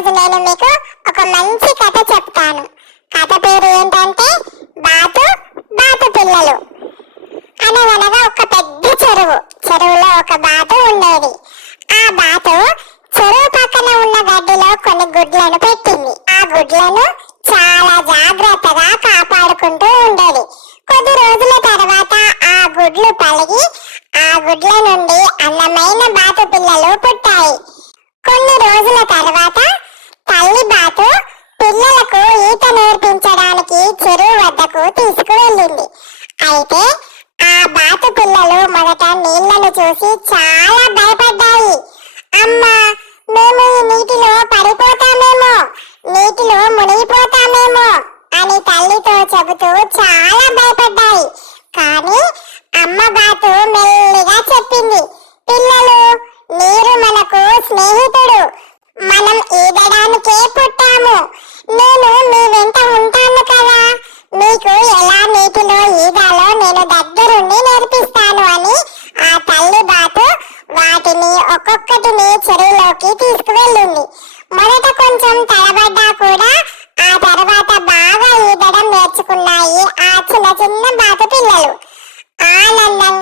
ఈరోజు నేను మీకు ఒక మంచి కథ చెప్తాను. కథ పేరు ఏంటంటే బాతు బాతు పిల్లలు. అనగనగా ఒక పెద్ద చెరువు. చెరువులో ఒక బాతు ఉండేది. ఆ బాతు చెరువు పక్కన ఉన్న గడ్డిలో కొన్ని గుడ్లను పెట్టింది. ఆ గుడ్లను చాలా జాగ్రత్తగా కాపాడుకుంటూ ఉండేది. కొద్ది రోజుల తర్వాత ఆ గుడ్లు పలిగి ఆ గుడ్ల నుండి అందమైన బాతు పిల్లలు పుట్టాయి. కొన్ని రోజుల తర్వాత వద్దకు తీసుకువెళ్ళింది. అయితే ఆ బాతు పిల్లలు మొదట నీళ్ళను చూసి చాలా భయపడ్డాయి. అమ్మా మేము ఈ నీటిలో పడిపోతామేమో నీటిలో మునిగిపోతామేమో అని తల్లితో చెబుతూ చాలా భయపడ్డాయి. కానీ అమ్మ బాతు మెల్లిగా చెప్పింది పిల్లలు నీరు మనకు స్నేహితుడు. మనం ఈదడానికే పుట్టాం. లోకి తీసుకువెళ్ళింది. మొదట కొంచెం తడబడ్డా కూడా ఆ తర్వాత బాగా ఈదడం నేర్చుకున్నాయి ఆ చిన్న చిన్న బాతు పిల్లలు. ఆనందంగా